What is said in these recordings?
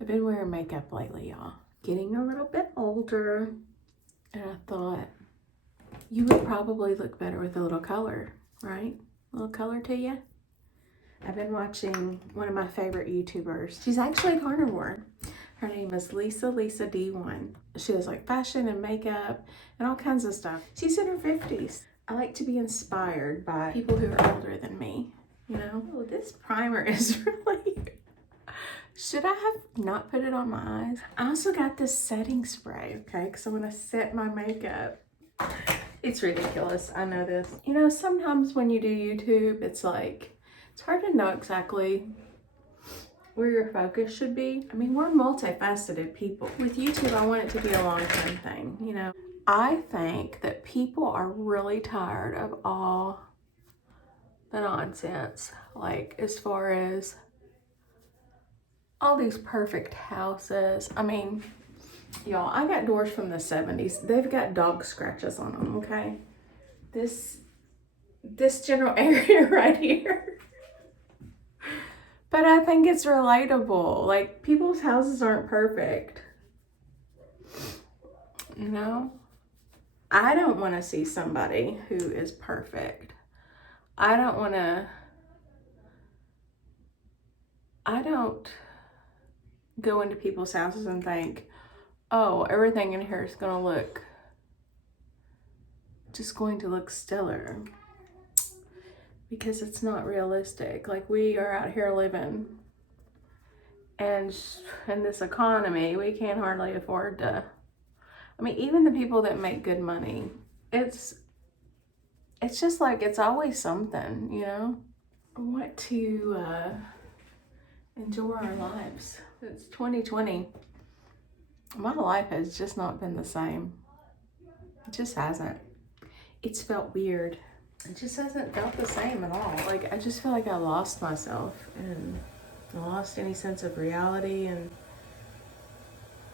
I've been wearing makeup lately, y'all. Getting a little bit older, and I thought you would probably look better with a little color, right? A little color to you. I've been watching one of my favorite YouTubers. She's actually carnivore. Her name is Lisa D1. She does like fashion and makeup and all kinds of stuff. She's in her 50s. I like to be inspired by people who are older than me, you know? Oh, this primer is really... Should I have not put it on my eyes? I also got this setting spray, okay? Because I want to set my makeup. It's ridiculous, I know this. You know, sometimes when you do YouTube, it's like, it's hard to know exactly where your focus should be. I mean, we're multifaceted people. With YouTube, I want it to be a long-term thing, you know? I think that people are really tired of all the nonsense, like as far as all these perfect houses. I mean, y'all, I got doors from the 70s. They've got dog scratches on them, okay? This general area right here. But I think it's relatable. Like, people's houses aren't perfect. You know? I don't want to see somebody who is perfect. I don't go into people's houses and think, oh, everything in here is going to look stellar. Because it's not realistic. Like, we are out here living, and in this economy, we can't hardly afford to, I mean, even the people that make good money, it's just like, it's always something, you know? I want to enjoy our lives. It's 2020. My life has just not been the same. It just hasn't. It's felt weird. It just hasn't felt the same at all. Like, I just feel like I lost myself and lost any sense of reality. And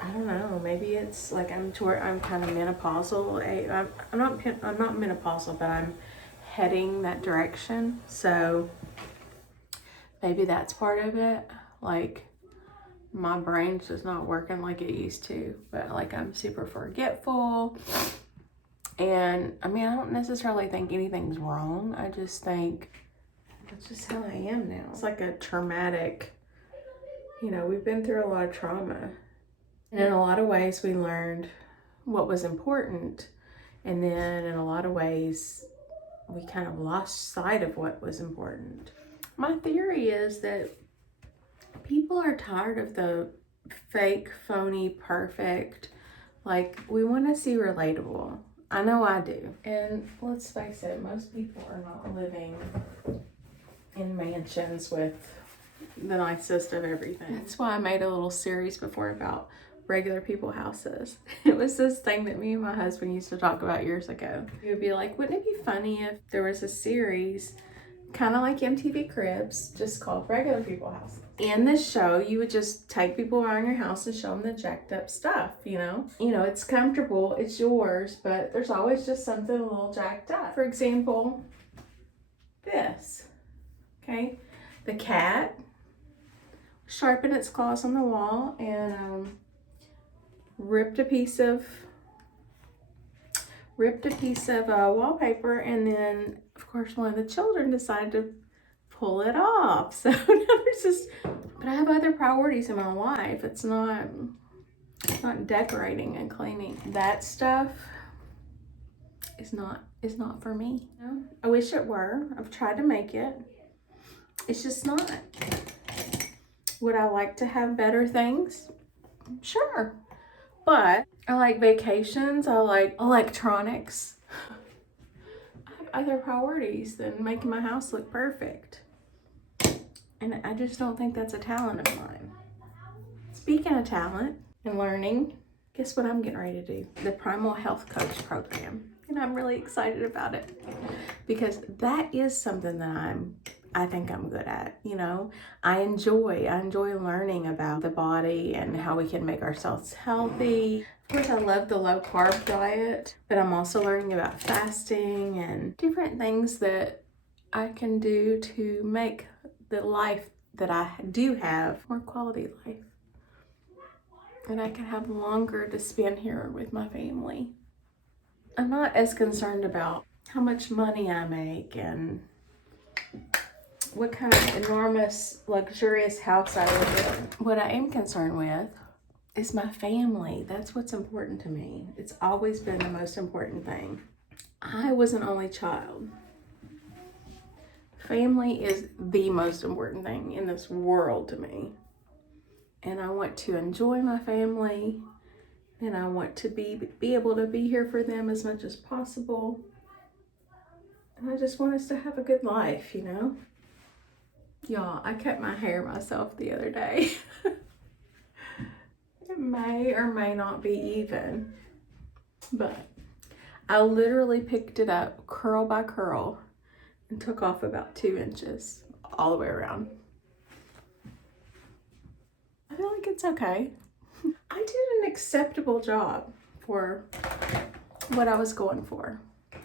I don't know, maybe it's like I'm kind of menopausal. I'm not menopausal, but I'm heading that direction. So maybe that's part of it. Like, my brain's just not working like it used to, but like, I'm super forgetful. And I mean, I don't necessarily think anything's wrong. I just think that's just how I am now. It's like a traumatic, you know, we've been through a lot of trauma. And in a lot of ways, we learned what was important. And then in a lot of ways, we kind of lost sight of what was important. My theory is that people are tired of the fake, phony, perfect. Like, we want to see relatable. I know I do. And let's face it, most people are not living in mansions with the nicest of everything. That's why I made a little series before about regular people houses. It was this thing that me and my husband used to talk about years ago. He would be like, wouldn't it be funny if there was a series kind of like MTV Cribs, just called Regular People Houses? In this show, you would just take people around your house and show them the jacked up stuff, you know? You know, it's comfortable, it's yours, but there's always just something a little jacked up. For example, this, okay? The cat sharpened its claws on the wall and ripped a piece of wallpaper, and then of course one of the children decided to pull it off. So now there's just, but I have other priorities in my life. It's not decorating and cleaning. That stuff is not for me. You know? I wish it were. I've tried to make it. It's just not. Would I like to have better things? Sure. But I like vacations, I like electronics. I have other priorities than making my house look perfect. And I just don't think that's a talent of mine. Speaking of talent and learning, guess what I'm getting ready to do? The Primal Health Coach program. And I'm really excited about it because that is something that I think I'm good at, you know. I enjoy learning about the body and how we can make ourselves healthy. Of course, I love the low carb diet, but I'm also learning about fasting and different things that I can do to make the life that I do have more quality life. and I can have longer to spend here with my family. I'm not as concerned about how much money I make and what kind of enormous, luxurious house I live in. What I am concerned with is my family. That's what's important to me. It's always been the most important thing. I was an only child. Family is the most important thing in this world to me. And I want to enjoy my family, and I want to be able to be here for them as much as possible. And I just want us to have a good life, you know? Y'all, I cut my hair myself the other day. It may or may not be even, but I literally picked it up curl by curl and took off about 2 inches all the way around. I feel like it's okay. I did an acceptable job for what I was going for.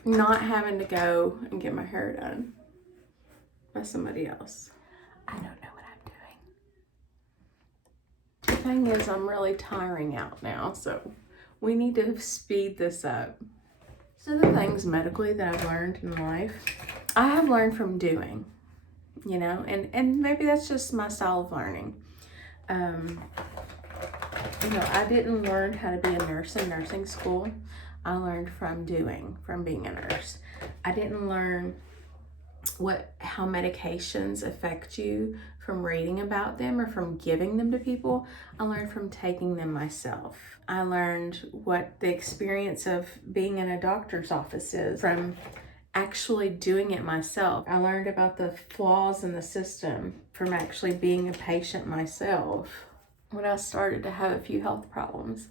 Not having to go and get my hair done by somebody else. I don't know what I'm doing. The thing is, I'm really tiring out now, so we need to speed this up. So the things medically that I've learned in life, I have learned from doing, you know, and maybe that's just my style of learning. You know, I didn't learn how to be a nurse in nursing school. I learned from doing, from being a nurse. I didn't learn how medications affect you from reading about them or from giving them to people. I learned from taking them myself. I learned what the experience of being in a doctor's office is from actually doing it myself. I learned about the flaws in the system from actually being a patient myself. When I started to have a few health problems,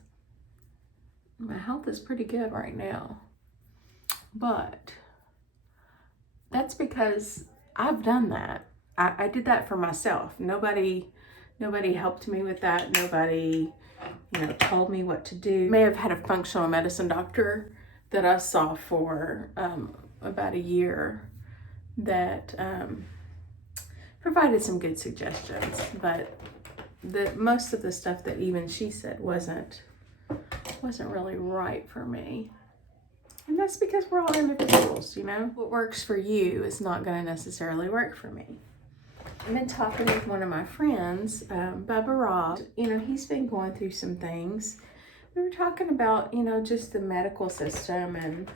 my health is pretty good right now, but that's because I've done that. I did that for myself. Nobody helped me with that. Nobody, told me what to do. May have had a functional medicine doctor that I saw for about a year that provided some good suggestions, but most of the stuff that even she said wasn't really right for me. And that's because we're all individuals, you know? What works for you is not going to necessarily work for me. I've been talking with one of my friends, Bubba Rob. He's been going through some things. We were talking about, just the medical system and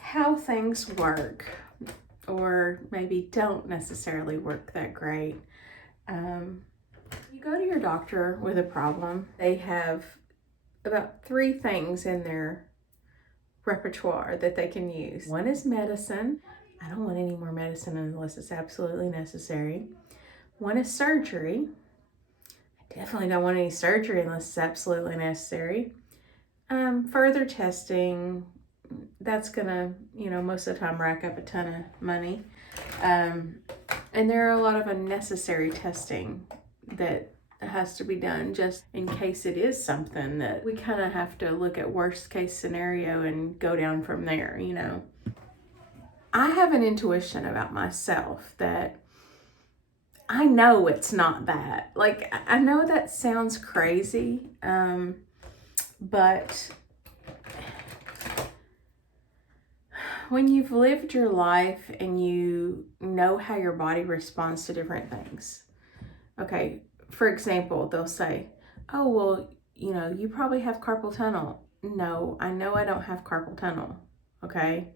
how things work, or maybe don't necessarily work that great. You go to your doctor with a problem. They have about 3 things in their repertoire that they can use. One is medicine. I don't want any more medicine unless it's absolutely necessary. One is surgery. I definitely don't want any surgery unless it's absolutely necessary. Further testing, that's gonna, most of the time rack up a ton of money. And there are a lot of unnecessary testing that has to be done just in case it is something that we kind of have to look at worst case scenario and go down from there, I have an intuition about myself that I know it's not that. Like, I know that sounds crazy, but when you've lived your life and you know how your body responds to different things, okay, for example, they'll say, oh, well, you probably have carpal tunnel. No, I know I don't have carpal tunnel, okay?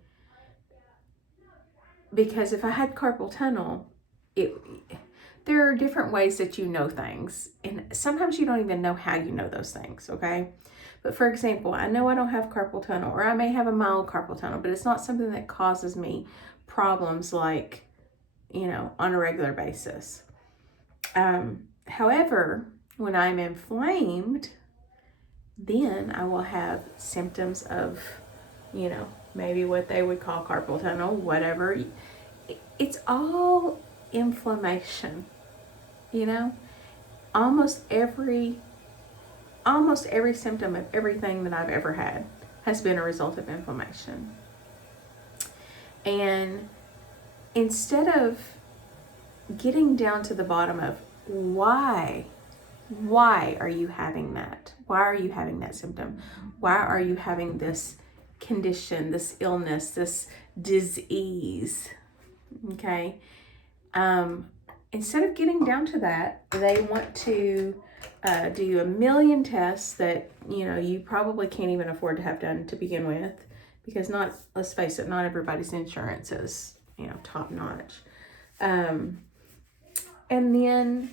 Because if I had carpal tunnel, there are different ways that you know things. And sometimes you don't even know how you know those things, okay? But for example, I know I don't have carpal tunnel, or I may have a mild carpal tunnel, but it's not something that causes me problems like, on a regular basis. However, when I'm inflamed, then I will have symptoms of, maybe what they would call carpal tunnel, whatever. It's all inflammation, Almost every symptom of everything that I've ever had has been a result of inflammation. And instead of getting down to the bottom of why Why are you having that? Why are you having that symptom? Why are you having this condition, this illness, this disease? Okay. Instead of getting down to that, they want to do a million tests that, you know, you probably can't even afford to have done to begin with, because let's face it, not everybody's insurance is, you know, top notch. And then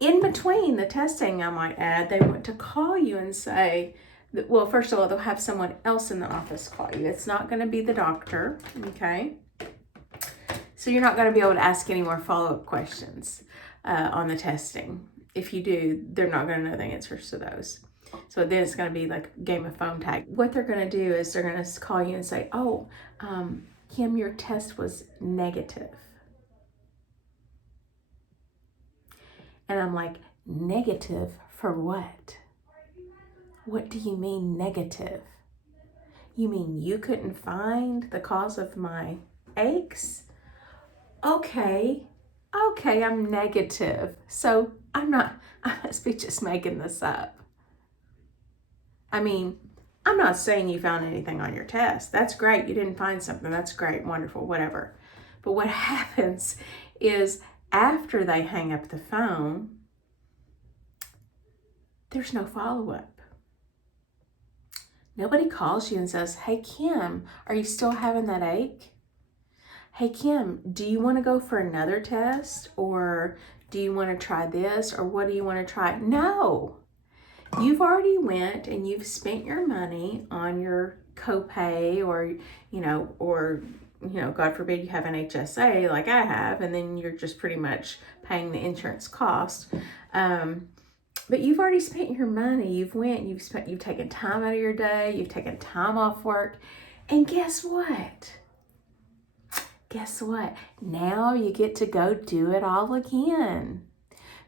in between the testing, I might add, they want to call you and say, well, first of all, they'll have someone else in the office call you. It's not going to be the doctor, okay? So you're not going to be able to ask any more follow-up questions on the testing. If you do, they're not going to know the answers to those. So then it's going to be like a game of phone tag. What they're going to do is they're going to call you and say, oh, Kim, your test was negative. And I'm like, negative for what? What do you mean negative? You mean you couldn't find the cause of my aches? Okay, I'm negative. So I must be just making this up. I mean, I'm not saying you found anything on your test. That's great. You didn't find something. That's great, wonderful, whatever. But what happens is after they hang up the phone, there's no follow-up. Nobody calls you and says, hey, Kim, are you still having that ache? Hey, Kim, do you want to go for another test? Or do you want to try this? Or what do you want to try? No. You've already went and you've spent your money on your copay, or, God forbid you have an HSA like I have, and then you're just pretty much paying the insurance cost. But you've already spent your money. You've taken time out of your day. You've taken time off work. And guess what? Now you get to go do it all again,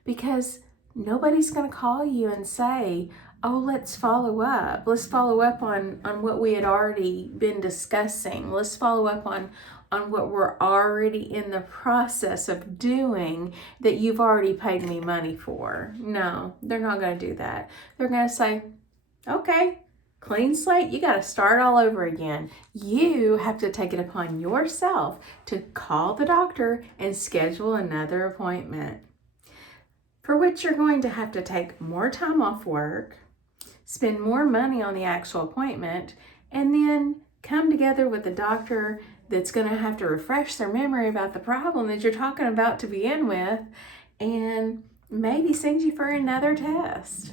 because nobody's going to call you and say, oh, let's follow up. Let's follow up on what we had already been discussing. Let's follow up on what we're already in the process of doing that you've already paid me money for. No, they're not going to do that. They're going to say, okay, clean slate, you got to start all over again. You have to take it upon yourself to call the doctor and schedule another appointment, for which you're going to have to take more time off work, spend more money on the actual appointment, and then come together with a doctor that's going to have to refresh their memory about the problem that you're talking about to begin with, and maybe send you for another test.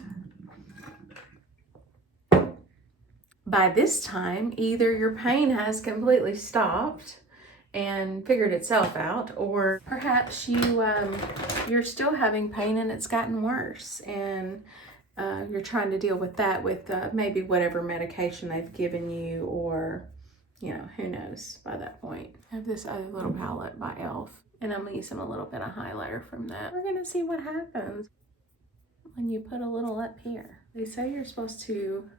By this time, either your pain has completely stopped and figured itself out, or perhaps you're still having pain and it's gotten worse, and you're trying to deal with that with maybe whatever medication they've given you, or who knows by that point. I have this other little palette by e.l.f. and I'm using a little bit of highlighter from that. We're gonna see what happens when you put a little up here. They say you're supposed to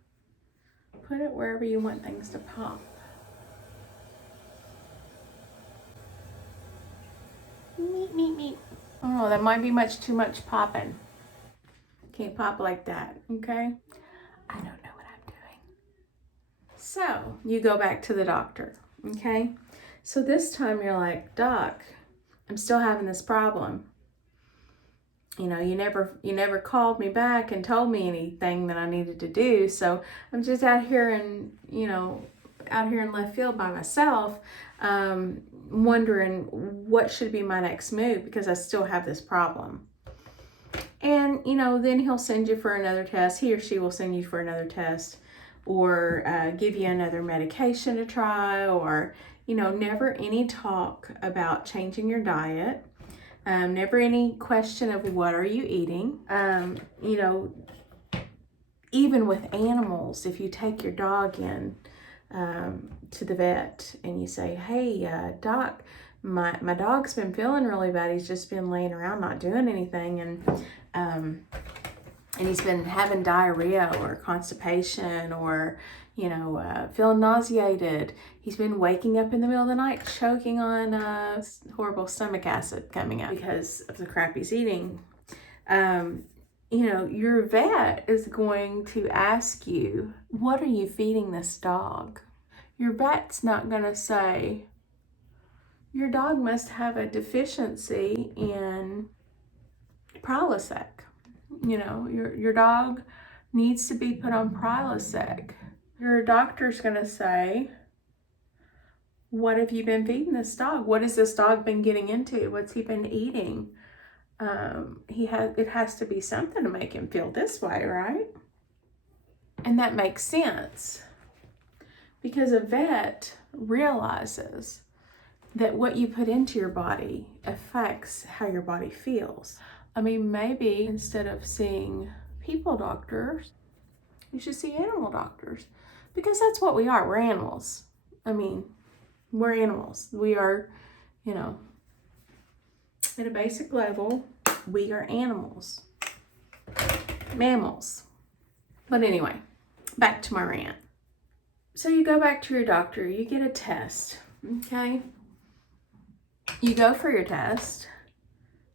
put it wherever you want things to pop. Meep. Oh, that might be too much popping. Can't pop like that, okay? I don't know what I'm doing. So, you go back to the doctor, okay? So this time you're like, Doc, I'm still having this problem. You never called me back and told me anything that I needed to do. So I'm just out here in left field by myself, wondering what should be my next move, because I still have this problem. And, then he'll send you for another test. He or she will send you for another test, or give you another medication to try, or, never any talk about changing your diet. Never any question of what are you eating. Even with animals, if you take your dog in to the vet and you say, hey, doc, my dog's been feeling really bad. He's just been laying around not doing anything, and he's been having diarrhea or constipation, or feeling nauseated. He's been waking up in the middle of the night choking on horrible stomach acid coming out because of the crap he's eating. your vet is going to ask you, what are you feeding this dog? Your vet's not going to say, your dog must have a deficiency in Prilosec. Your dog needs to be put on Prilosec. Your doctor's going to say, what have you been feeding this dog? What has this dog been getting into? What's he been eating? It has to be something to make him feel this way, right? And that makes sense because a vet realizes that what you put into your body affects how your body feels. I mean, maybe instead of seeing people doctors, you should see animal doctors, because that's what we are. We're animals. I mean, we're animals. We are, at a basic level, we are animals, mammals. But anyway, back to my rant. So you go back to your doctor, you get a test, okay? You go for your test,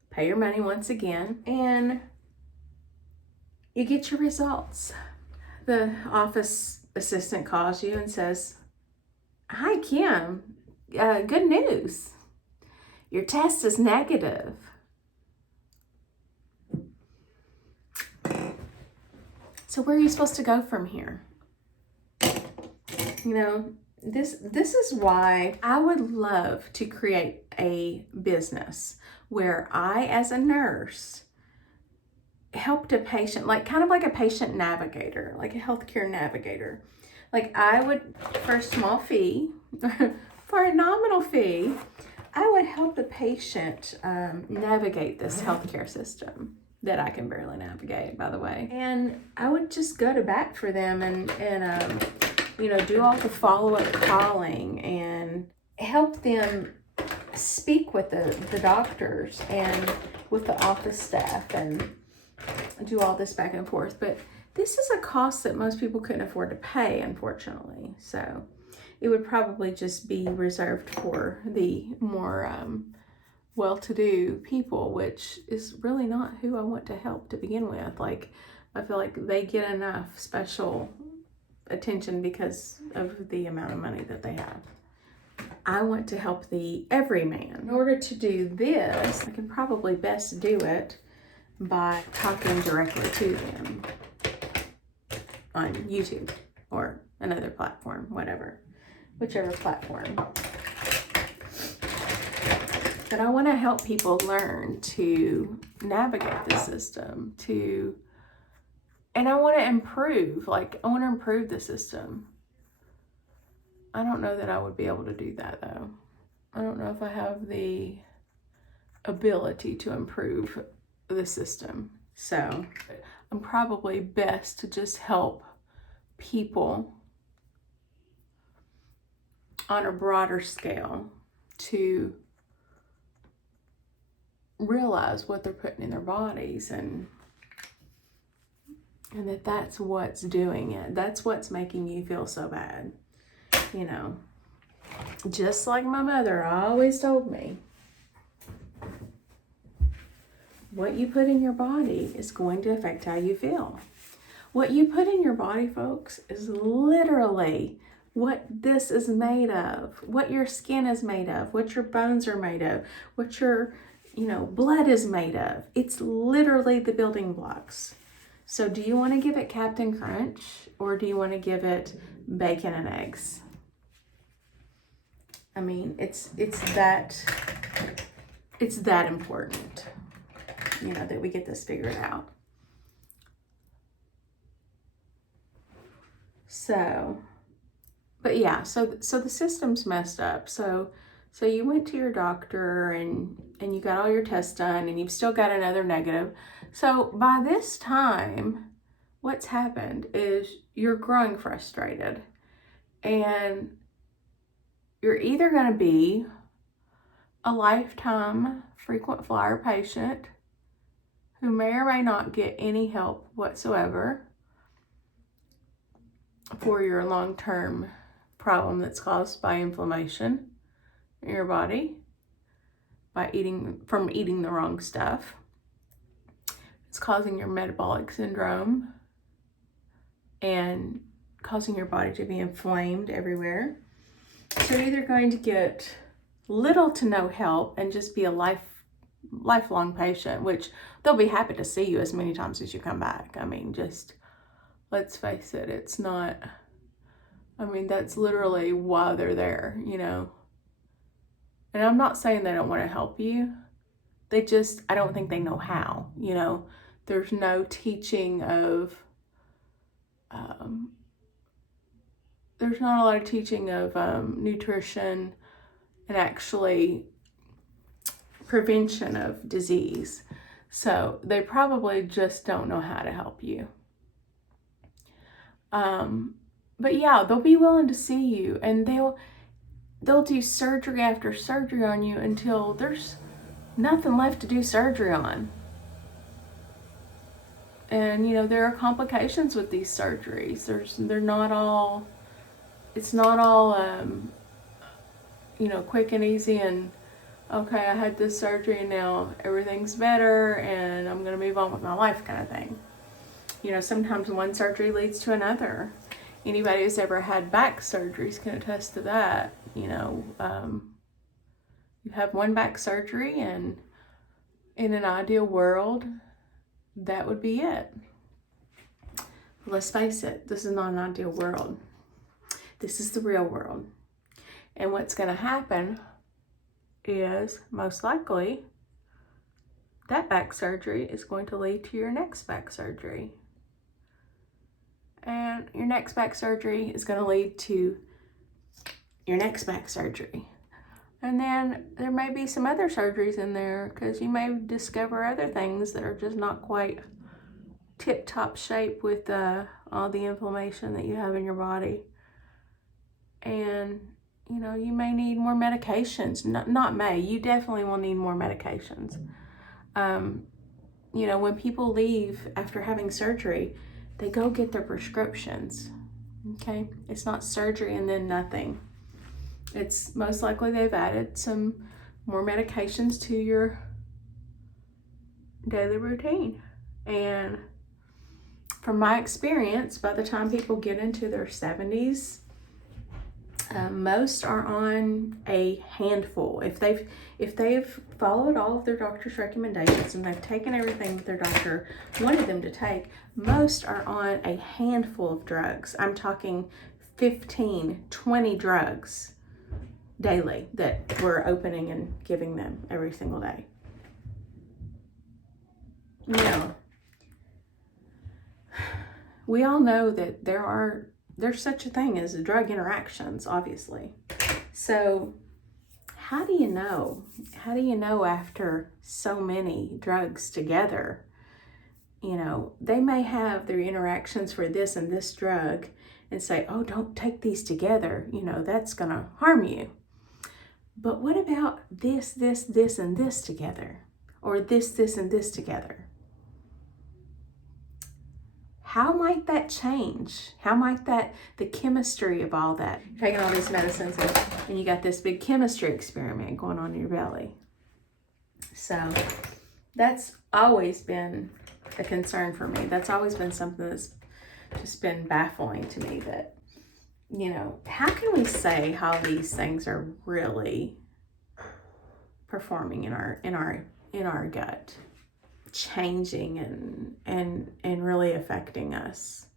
pay your money once again, and you get your results. The office assistant calls you and says, hi, Kim, good news. Your test is negative. So where are you supposed to go from here? This is why I would love to create a business where I, as a nurse, helped a patient, kind of like a patient navigator, like a healthcare navigator. Like I would, for a small fee, for a nominal fee, I would help the patient navigate this healthcare system that I can barely navigate, by the way. And I would just go to bat for them and do all the follow-up calling and help them speak with the doctors and with the office staff and do all this back and forth. But this is a cost that most people couldn't afford to pay, unfortunately. So it would probably just be reserved for the more well-to-do people, which is really not who I want to help to begin with. I feel like they get enough special attention because of the amount of money that they have. I want to help the everyman. In order to do this, I can probably best do it by talking directly to them on YouTube or another platform, whichever platform. But I want to help people learn to navigate the system, and I want to improve. I want to improve the system. I don't know that I would be able to do that, though. I don't know if I have the ability to improve the system. So I'm probably best to just help people on a broader scale to realize what they're putting in their bodies and that's what's doing it. That's what's making you feel so bad. Just like my mother always told me, what you put in your body is going to affect how you feel. What you put in your body, folks, is literally what this is made of, what your skin is made of, what your bones are made of, what your blood is made of. It's literally the building blocks. So do you want to give it Captain Crunch or do you want to give it bacon and eggs? I mean, it's that important, that we get this figured out. So, but yeah, so the system's messed up. So you went to your doctor and you got all your tests done and you've still got another negative. So by this time, what's happened is you're growing frustrated and you're either going to be a lifetime frequent flyer patient who may or may not get any help whatsoever for your long-term problem that's caused by inflammation in your body, by eating the wrong stuff. It's causing your metabolic syndrome and causing your body to be inflamed everywhere. So you're either going to get little to no help and just be a lifelong patient, which they'll be happy to see you as many times as you come back. I mean, just let's face it, it's not, I mean, that's literally why they're there, you know. And I'm not saying they don't want to help you. They just, I don't think they know how, you know. There's no teaching of, there's not a lot of teaching of nutrition and actually prevention of disease. So they probably just don't know how to help you. But yeah, they'll be willing to see you, and they'll do surgery after surgery on you until there's nothing left to do surgery on. And you know, there are complications with these surgeries. They're not all, it's not all you know, quick and easy and okay, I had this surgery and now everything's better and I'm gonna move on with my life kind of thing. You know, sometimes one surgery leads to another. Anybody who's ever had back surgeries can attest to that. You know, you have one back surgery, and in an ideal world, that would be it. Let's face it, this is not an ideal world. This is the real world. And what's going to happen is, most likely, that back surgery is going to lead to your next back surgery. And your next back surgery is going to lead to your next back surgery. And then there may be some other surgeries in there because you may discover other things that are just not quite tip-top shape with all the inflammation that you have in your body. And, you know, you may need more medications. You definitely will need more medications. You know, when people leave after having surgery, they go get their prescriptions, okay? It's not surgery and then nothing. It's most likely they've added some more medications to your daily routine. And from my experience, by the time people get into their 70s, most are on a handful. If they've followed all of their doctor's recommendations and they've taken everything that their doctor wanted them to take, most are on a handful of drugs. I'm talking 15, 20 drugs daily that we're opening and giving them every single day. You know, we all know that there's such a thing as drug interactions, obviously. So how do you know? How do you know after so many drugs together? You know, they may have their interactions for this and this drug and say, oh, don't take these together. You know, that's going to harm you. But what about this, this, this, and this together? Or this, and this together? How might that change? How might the chemistry of all that, taking all these medicines and you got this big chemistry experiment going on in your belly. So that's always been a concern for me. That's always been something that's just been baffling to me, that, you know, how can we say how these things are really performing in our gut, changing and really affecting us?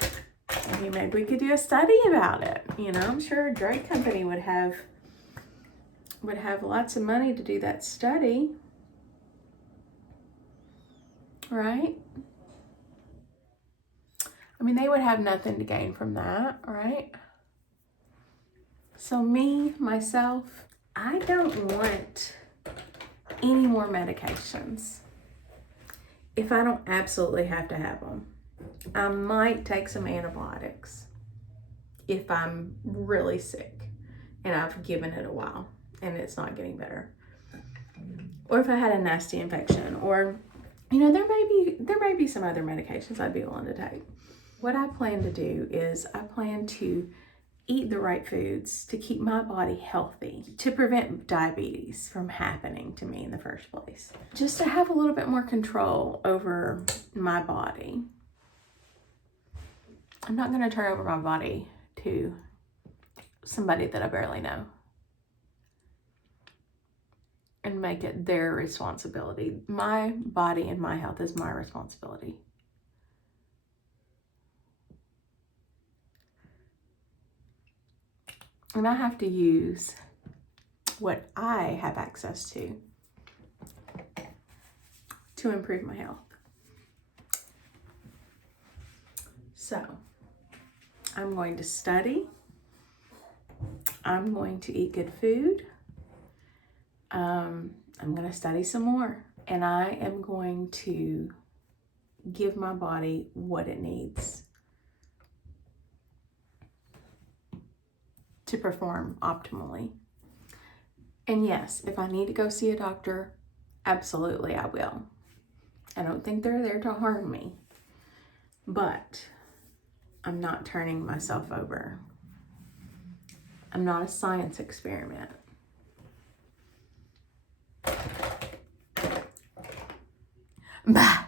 I mean, maybe we could do a study about it. You know, I'm sure a drug company would have lots of money to do that study, right? I mean, they would have nothing to gain from that, right? So myself, I don't want any more medications if I don't absolutely have to have them. I might take some antibiotics if I'm really sick and I've given it a while and it's not getting better. Or if I had a nasty infection, or, you know, there may be some other medications I'd be willing to take. What I plan to do is I plan to eat the right foods to keep my body healthy, to prevent diabetes from happening to me in the first place. Just to have a little bit more control over my body. I'm not going to turn over my body to somebody that I barely know and make it their responsibility. My body and my health is my responsibility. And I have to use what I have access to improve my health. So, I'm going to study. I'm going to eat good food. I'm going to study some more. And I am going to give my body what it needs to perform optimally. And yes, if I need to go see a doctor, absolutely I will. I don't think they're there to harm me, but I'm not turning myself over. I'm not a science experiment. Bye.